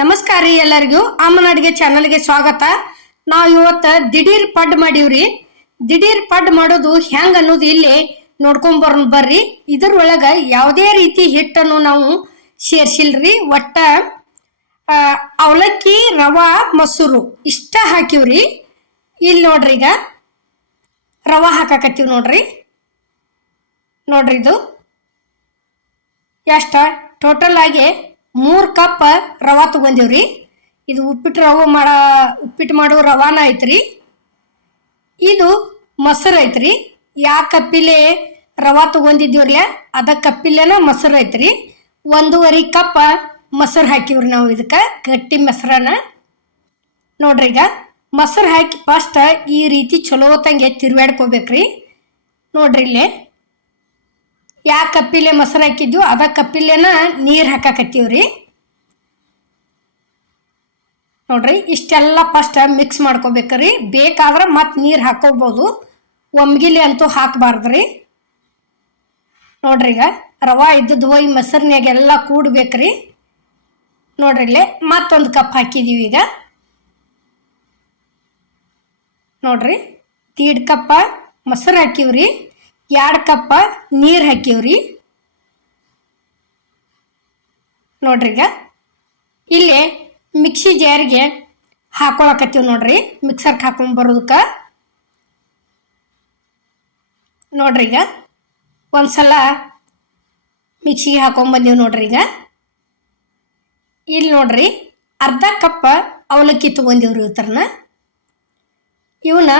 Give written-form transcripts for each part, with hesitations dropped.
ನಮಸ್ಕಾರ ರೀ ಎಲ್ಲರಿಗೂ ಅಮ್ಮನ ಅಡುಗೆ ಚಾನಲ್ಗೆ ಸ್ವಾಗತ. ನಾವು ಇವತ್ತು ದಿಢೀರ್ ಪಡ್ ಮಾಡೀವ್ರಿ. ದಿಢೀರ್ ಪಡ್ ಮಾಡೋದು ಹೆಂಗ್ ಅನ್ನೋದು ಇಲ್ಲಿ ನೋಡ್ಕೊಂಡ್ ಬರ್ರಿ. ಇದ್ರೊಳಗ ಯಾವುದೇ ರೀತಿ ಹಿಟ್ಟನ್ನು ನಾವು ಸೇರ್ಸಿಲ್ರಿ. ಒಟ್ಟ ಅವಲಕ್ಕಿ, ರವಾ, ಮೊಸರು ಇಷ್ಟ ಹಾಕಿವ್ರಿ. ಇಲ್ಲಿ ನೋಡ್ರಿ, ಈಗ ರವಾ ಹಾಕಾಕತ್ತೀವಿ ನೋಡ್ರಿ. ಇದು ಎಷ್ಟ ಟೋಟಲ್ ಆಗಿ 3 ಕಪ್ ರವಾ ತಗೊಂಡಿವ್ರಿ. ಇದು ಉಪ್ಪಿಟ್ಟು ಮಾಡೋ ರವಾನ ಐತ್ರಿ. ಇದು ಮೊಸರು ಐತ್ರಿ. ಯಾ ಕಪ್ಪಿಲೆ ರವಾ ತಗೊಂಡಿದ್ದೀವ್ರಲ್ಲ ಅದ ಕಪ್ಪಿಲೆನ ಮೊಸರು ಐತ್ರಿ. 1.5 ಕಪ್ ಮೊಸರು ಹಾಕಿವ್ರಿ ನಾವು. ಇದಕ್ಕೆ ಗಟ್ಟಿ ಮೊಸರನ್ನ ನೋಡ್ರಿ. ಈಗ ಮೊಸರು ಹಾಕಿ ಫಸ್ಟ್ ಈ ರೀತಿ ಚಲೋ ತಂಗೆ ತಿರ್ವಾಡ್ಕೋಬೇಕ್ರಿ. ನೋಡ್ರಿ, ಇಲ್ಲಿ ಯಾ ಕಪ್ಪಿಲೆ ಮೊಸರು ಹಾಕಿದ್ವು ಅದ ಕಪ್ಪಿಲೆನ ನೀರು ಹಾಕಾಕತ್ತೀವ್ರಿ. ನೋಡ್ರಿ, ಇಷ್ಟೆಲ್ಲ ಫಸ್ಟ್ ಮಿಕ್ಸ್ ಮಾಡ್ಕೋಬೇಕ್ರಿ. ಬೇಕಾದ್ರೆ ಮತ್ತೆ ನೀರು ಹಾಕೋಬಹುದು, ಒಮ್ಗಿಲಿ ಅಂತೂ ಹಾಕಬಾರ್ದ್ರಿ. ನೋಡ್ರಿ, ಈಗ ರವಾ ಇದ್ದದ್ದು ಹೋಗಿ ಮೊಸರಿನಾಗೆಲ್ಲ ಕೂಡ್ಬೇಕ್ರಿ. ನೋಡ್ರಿ, ಇಲ್ಲೇ ಮತ್ತೊಂದು ಕಪ್ ಹಾಕಿದೀವಿ. ಈಗ ನೋಡ್ರಿ, 1.5 ಕಪ್ ಮೊಸರು ಹಾಕಿವ್ರಿ, 2 ಕಪ್ ನೀರು ಹಾಕಿವ್ರಿ. ನೋಡ್ರಿ, ಈಗ ಇಲ್ಲಿ ಮಿಕ್ಸಿ ಜಾರಿಗೆ ಹಾಕೊಳಕತ್ತೀವಿ ನೋಡ್ರಿ, ಮಿಕ್ಸರ್ಗೆ ಹಾಕೊಂಡ್ ಬರೋದಕ್ಕೆ. ನೋಡ್ರಿ, ಈಗ ಒಂದ್ಸಲ ಮಿಕ್ಸಿಗೆ ಹಾಕೊಂಡ್ಬಂದೀವಿ ನೋಡ್ರಿ. ಈಗ ಇಲ್ಲಿ ನೋಡ್ರಿ, 1/2 ಕಪ್ ಅವಲಕ್ಕಿ ತೊಗೊಂಡಿವ್ರಿ. ಇವನ್ನ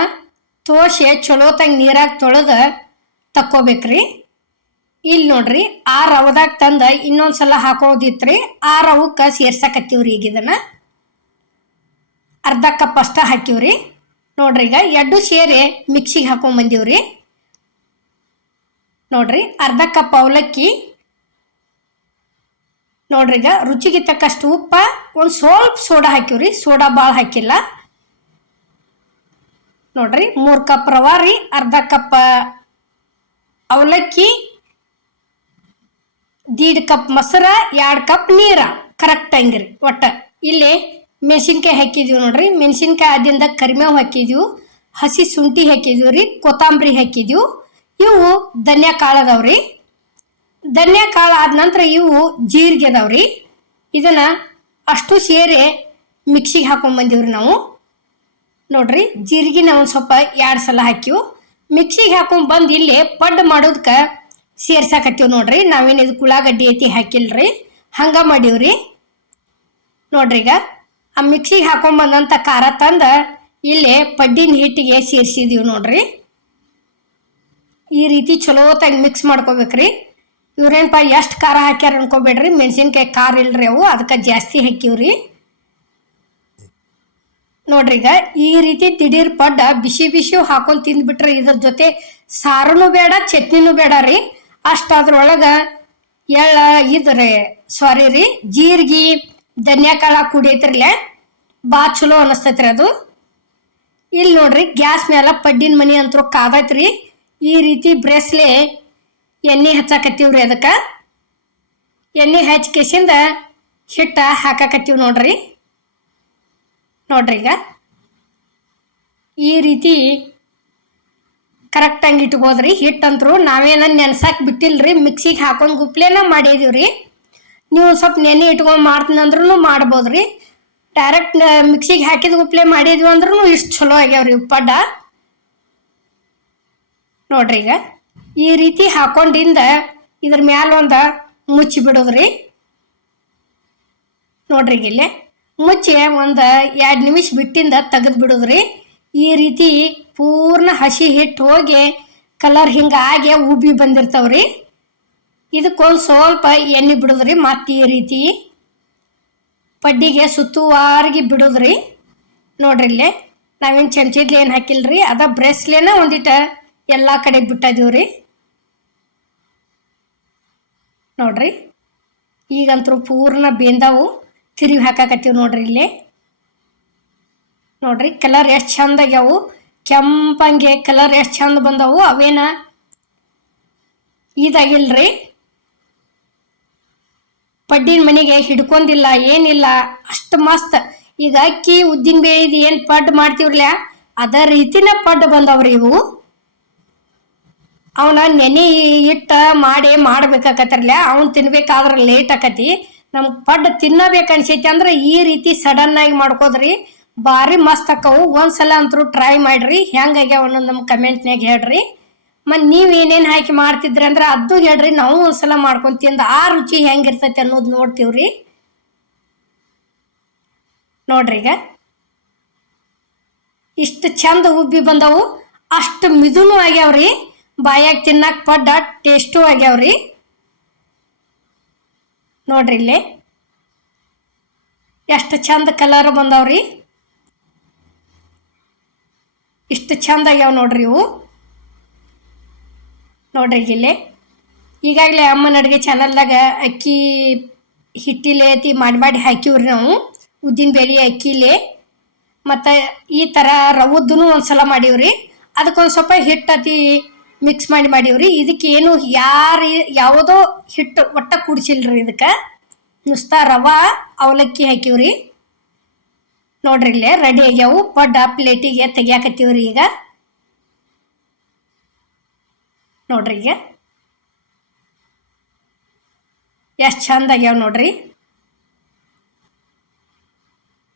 ತೋಸೆ ಚಲೋ ತಂಗ ನೀರಾಗ ತೊಳೆದು ತಕ್ಕೋಬೇಕ್ರಿ. ಇಲ್ಲಿ ನೋಡ್ರಿ, ಆ ರವದಾಗ ತಂದ ಇನ್ನೊಂದ್ಸಲ ಹಾಕೋದಿತ್ರಿ. ಆ ರವಕ್ಕೆ ಸೇರ್ಸಕತ್ತೀವ್ರಿ. ಈಗ ಇದನ್ನ 1/2 ಕಪ್ ಅಷ್ಟ ಹಾಕಿವ್ರಿ. ನೋಡ್ರಿ, ಈಗ 2 ಸೇರಿ ಮಿಕ್ಸಿಗೆ ಹಾಕೊಂಡ್ಬಂದೀವ್ರಿ. ನೋಡ್ರಿ, 1/2 ಕಪ್ ಅವಲಕ್ಕಿ. ನೋಡ್ರಿ, ಈಗ ರುಚಿಗೆ ತಕ್ಕಷ್ಟು ಉಪ್ಪ, ಒಂದು ಸ್ವಲ್ಪ ಸೋಡಾ ಹಾಕಿವ್ರಿ. ಸೋಡಾ ಭಾಳ ಹಾಕಿಲ್ಲ. ನೋಡ್ರಿ, 3 ಕಪ್ ರವಾ ರೀ, 1/2 ಕಪ್ ಅವಲಕ್ಕಿ, 1.5 ಕಪ್ ಮೊಸರ, 2 ಕಪ್ ನೀರ ಕರೆಕ್ಟ್ ಹಂಗಿರಿ. ಒಟ್ಟ ಇಲ್ಲಿ ಮೆಣಸಿನ್ಕಾಯಿ ಹಾಕಿದೀವಿ ನೋಡ್ರಿ. ಮೆಣಸಿನ್ಕಾಯಿ ಆದಿಂದ ಕರಿಮೇವು ಹಾಕಿದೀವಿ, ಹಸಿ ಶುಂಠಿ ಹಾಕಿದೀವಿ ರೀ, ಕೊತ್ತಂಬರಿ ಹಾಕಿದೀವಿ. ಇವು ಧನ್ಯ ಕಾಳು ಅದಾವ್ರಿ. ಧನ್ಯ ಕಾಳು ಆದ ನಂತರ ಇವು ಜೀರಿಗೆ ಅದಾವ್ರಿ. ಇದನ್ನ ಅಷ್ಟು ಸೇರಿ ಮಿಕ್ಸಿಗೆ ಹಾಕೊಂಡ್ಬಂದೀವ್ರಿ ನಾವು. ನೋಡ್ರಿ, ಜೀರಿಗೆನ ಒಂದು ಸ್ವಲ್ಪ 2 ಸಲ ಹಾಕಿವು. ಮಿಕ್ಸಿಗೆ ಹಾಕೊಂಡ್ ಬಂದು ಇಲ್ಲಿ ಪಡ್ ಮಾಡೋದಕ್ಕೆ ಸೇರ್ಸಾಕತ್ತೀವಿ ನೋಡ್ರಿ. ನಾವೇನು ಇದು ಉಳ್ಳಾಗಡ್ಡಿ ಐತಿ ಹಾಕಿಲ್ರಿ, ಹಂಗ ಮಾಡೀವ್ರಿ. ನೋಡ್ರಿ, ಈಗ ಆ ಮಿಕ್ಸಿಗೆ ಹಾಕೊಂಡ್ಬಂದಂಥ ಖಾರ ತಂದ ಇಲ್ಲಿ ಪಡ್ಡಿನ ಹಿಟ್ಟಿಗೆ ಸೇರಿಸಿದೀವಿ ನೋಡ್ರಿ. ಈ ರೀತಿ ಚಲೋ ತಾಗಿ ಮಿಕ್ಸ್ ಮಾಡ್ಕೋಬೇಕ್ರಿ. ಇವ್ರೇನಪ್ಪ ಎಷ್ಟು ಖಾರ ಹಾಕ್ಯಾರ ಅನ್ಕೋಬೇಡ್ರಿ, ಮೆಣಸಿನ್ಕಾಯಿ ಖಾರ ಇಲ್ರಿ, ಅವು ಅದಕ್ಕೆ ಜಾಸ್ತಿ ಹಾಕಿವ್ರಿ. ನೋಡ್ರಿ, ಈಗ ಈ ರೀತಿ ದಿಢೀರ್ ಪಡ್ಡ ಬಿಸಿ ಹಾಕೊಂಡು ತಿಂದ್ಬಿಟ್ರೆ ಇದ್ರ ಜೊತೆ ಸಾರನು ಬೇಡ, ಚಟ್ನಿನೂ ಬೇಡ ರೀ. ಅಷ್ಟು ಅದ್ರೊಳಗೆ ಜೀರಿಗೆ ಧನ್ಯಕಾಳ ಕುಡಿಯೈತಿರ್ಲೆ ಭಾಳ ಚಲೋ ಅನಿಸ್ತೈತ್ರಿ ಅದು. ಇಲ್ಲಿ ನೋಡ್ರಿ, ಗ್ಯಾಸ್ ಮೇಲೆ ಪಡ್ಡಿನ ಮನಿ ಅಂತೂ ಕಾದೈತ್ರಿ. ಈ ರೀತಿ ಬ್ರೆಸ್ಲೆ ಎಣ್ಣೆ ಹಚ್ಚಾಕತ್ತೀವ್ರಿ. ಅದಕ್ಕೆ ಎಣ್ಣೆ ಹಚ್ಕೇಸಿಂದ ಹಿಟ್ಟ ಹಾಕಾಕತ್ತೀವಿ ನೋಡ್ರಿ. ನೋಡ್ರಿ, ಈಗ ಈ ರೀತಿ ಕರೆಕ್ಟಾಗಿ ಇಟ್ಕೋದ್ರಿ. ಹಿಟ್ಟಂತರೂ ನಾವೇನ ನೆನ್ಸಾಕ್ ಬಿಟ್ಟಿಲ್ರಿ, ಮಿಕ್ಸಿಗೆ ಹಾಕೊಂಡು ಗುಪ್ಲೇನ ಮಾಡಿದೀವ್ರಿ. ನೀವು ಸ್ವಲ್ಪ ನೆನೆ ಇಟ್ಕೊಂಡು ಮಾಡ್ತೀನಂದ್ರೂ ಮಾಡ್ಬೋದ್ರಿ. ಡೈರೆಕ್ಟ್ ಮಿಕ್ಸಿಗೆ ಹಾಕಿದ ಗುಪ್ಲೆ ಮಾಡಿದ್ವಿ ಅಂದ್ರೂ ಇಷ್ಟು ಚಲೋ ಆಗ್ಯಾವ್ರಿ ಪಡ್ಡ. ನೋಡ್ರಿ, ಈಗ ಈ ರೀತಿ ಹಾಕೊಂಡಿಂದ ಇದ್ರ ಮ್ಯಾಲ ಒಂದು ಮುಚ್ಚಿ ಬಿಡೋದ್ರಿ. ನೋಡ್ರಿ, ಇಲ್ಲೇ ಮುಚ್ಚಿ ಒಂದು 2 ನಿಮಿಷ ಬಿಟ್ಟಿಂದ ತೆಗೆದು ಬಿಡೋದ್ರಿ. ಈ ರೀತಿ ಪೂರ್ಣ ಹಸಿ ಹಿಟ್ಟು ಹೋಗಿ ಕಲರ್ ಹಿಂಗಾಗಿ ಉಬ್ಬಿ ಬಂದಿರ್ತಾವ್ರಿ. ಇದಕ್ಕೊಂದು ಸ್ವಲ್ಪ ಎಣ್ಣೆ ಬಿಡೋದ್ರಿ. ಮತ್ತೆ ಈ ರೀತಿ ಪಡ್ಡಿಗೆ ಸುತ್ತುವಾರಿಗೆ ಬಿಡೋದ್ರಿ. ನೋಡ್ರಿ, ಇಲ್ಲೇ ನಾವೇನು ಚಮಚದ್ಲಿ ಏನು ಹಾಕಿಲ್ರಿ, ಅದ ಬ್ರೆಸ್ಲೇನ ಒಂದಿಟ ಎಲ್ಲ ಕಡೆ ಬಿಟ್ಟಿದೀವ್ರಿ. ನೋಡ್ರಿ, ಈಗಂತರೂ ಪೂರ್ಣ ಬೇಂದಾವು. ತಿರುವಿ ಹಾಕಾಕತ್ತೀವಿ ನೋಡ್ರಿ. ಇಲ್ಲೇ ನೋಡ್ರಿ, ಕಲರ್ ಎಷ್ಟು ಚಂದ ಆಗ್ಯಾವು, ಕೆಂಪಂಗೆ ಕಲರ್ ಎಷ್ಟು ಚಂದ ಬಂದವು. ಅವೇನ ಇದಾಗಿಲ್ರಿ, ಪಡ್ಡಿನ ಮನೆಗೆ ಹಿಡ್ಕೊಂಡಿಲ್ಲ ಏನಿಲ್ಲ ಅಷ್ಟು ಮಸ್ತ್. ಈಗ ಅಕ್ಕಿ ಉದ್ದಿನ ಬೇಳೆದು ಏನು ಪಡ್ಡು ಮಾಡ್ತೀವ್ರಲ್ಲ ಅದ ರೀತಿನ ಪಡ್ಡು ಬಂದವ್ರಿ ಇವು. ಅವನ ನೆನೆ ಇಟ್ಟ ಮಾಡ್ಬೇಕಾಕತ್ರಲ್ಲ ಅವ್ನು ತಿನ್ಬೇಕಾದ್ರೆ ಲೇಟ್ ಆಕತಿ. ನಮ್ಗೆ ಪಡ್ಡು ತಿನ್ನಬೇಕು ಅನ್ಸೈತಿ ಅಂದ್ರೆ ಈ ರೀತಿ ಸಡನ್ ಆಗಿ ಮಾಡ್ಕೋದ್ರಿ ಭಾರಿ ಮಸ್ತ್ ಆಕವು. ಒಂದ್ಸಲ ಅಂತರೂ ಟ್ರೈ ಮಾಡ್ರಿ, ಹೆಂಗಾಗ್ಯಾವ ಅನ್ನೋದು ನಮ್ಮ ಕಮೆಂಟ್ನಾಗ ಹೇಳ್ರಿ. ಮತ್ತು ನೀವು ಏನೇನು ಹಾಕಿ ಮಾಡ್ತಿದ್ರಿ ಅಂದ್ರೆ ಅದು ಹೇಳ್ರಿ, ನಾವು ಒಂದ್ಸಲ ಮಾಡ್ಕೊಂಡು ತಿಂದು ಆ ರುಚಿ ಹೆಂಗಿರ್ತೈತಿ ಅನ್ನೋದು ನೋಡ್ತೀವ್ರಿ. ನೋಡ್ರಿ ಈಗ ಇಷ್ಟು ಚಂದ ಉಬ್ಬಿ ಬಂದವು, ಅಷ್ಟು ಮಿದುನು ಆಗ್ಯಾವ್ರಿ. ಬಾಯಾಗ ತಿನ್ನಕ್ಕೆ ಪಡ್ಡ ಟೇಸ್ಟು ಆಗ್ಯಾವ್ರಿ. ನೋಡ್ರಿ ಇಲ್ಲಿ ಎಷ್ಟು ಚಂದ ಕಲರ್ ಬಂದಾವ್ರಿ, ಇಷ್ಟು ಚಂದ ಆಗ್ಯಾವ ನೋಡ್ರಿ ಇವು. ನೋಡ್ರಿ ಇಲ್ಲಿ ಈಗಾಗಲೇ ಅಮ್ಮನ ಅಡುಗೆ ಚಾನಲ್ದಾಗ ಅಕ್ಕಿ ಹಿಟ್ಟಿಲೆ ಮಾಡಿ ಹಾಕಿವ್ರಿ ನಾವು, ಉದ್ದಿನ ಬೇಳೆ ಅಕ್ಕಿಲೆ. ಮತ್ತು ಈ ಥರ ರವದ್ದೂ ಒಂದ್ಸಲ ಮಾಡೀವ್ರಿ. ಅದಕ್ಕೊಂದು ಸ್ವಲ್ಪ ಹಿಟ್ಟತಿ ಮಿಕ್ಸ್ ಮಾಡೀವ್ರಿ. ಇದಕ್ಕೇನು ಯಾವುದೋ ಹಿಟ್ಟು ಒಟ್ಟ ಕುಡಿಸಿಲ್ರಿ, ಇದಕ್ಕೆ ನುಸ್ತಾ ರವಾ ಅವಲಕ್ಕಿ ಹಾಕಿವ್ರಿ. ನೋಡ್ರಿ ಇಲ್ಲೇ ರೆಡಿ ಆಗ್ಯಾವು. ಪಡ್ಡ ಪ್ಲೇಟಿಗೆ ತೆಗಿಯಾಕತ್ತೀವ್ರಿ ಈಗ. ನೋಡ್ರಿ ಈಗ ಎಷ್ಟು ಚಂದ ಆಗ್ಯಾವ ನೋಡ್ರಿ.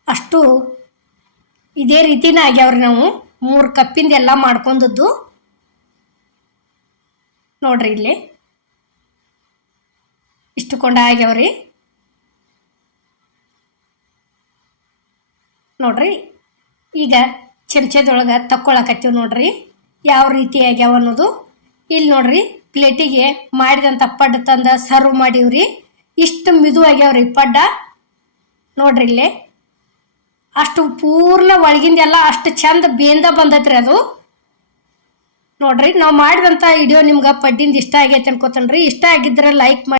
ಅಷ್ಟು ಇದೇ ರೀತಿನ ಆಗ್ಯಾವ್ರಿ. ನಾವು 3 ಕಪ್ಪಿಂದ ಎಲ್ಲ ಮಾಡ್ಕೊಂಡದ್ದು ನೋಡ್ರಿ ಇಲ್ಲಿ ಇಷ್ಟು ಕೊಂಡ ಆಗ್ಯಾವ್ರಿ. ನೋಡ್ರಿ ಈಗ ಚಮಚದೊಳಗೆ ತಕ್ಕೊಳಕತ್ತೀವಿ ನೋಡ್ರಿ ಯಾವ ರೀತಿ ಆಗ್ಯಾವ ಅನ್ನೋದು. ಇಲ್ಲಿ ನೋಡ್ರಿ ಪ್ಲೇಟಿಗೆ ಮಾಡಿದಂಥ ಪಡ್ಡು ತಂದು ಸರ್ವ್ ಮಾಡೀವ್ರಿ. ಇಷ್ಟು ಮಿದು ಆಗ್ಯಾವ್ರಿ ಪಡ್ಡ. ನೋಡ್ರಿ ಇಲ್ಲಿ ಅಷ್ಟು ಪೂರ್ಣ ಒಳಗಿಂದೆಲ್ಲ ಅಷ್ಟು ಚಂದ ಬೇಂದ ಬಂದೈತ್ರಿ ಅದು. ನೋಡ್ರಿ ನಾವು ಮಾಡಿದಂಥ ವಿಡಿಯೋ ನಿಮ್ಗೆ ಪಡ್ಡಿಂದ ಇಷ್ಟ ಆಗೈತೆ ಅನ್ಕೋತೇನ್ರಿ. ಇಷ್ಟ ಆಗಿದ್ರೆ ಲೈಕ್ ಮಾಡಿ.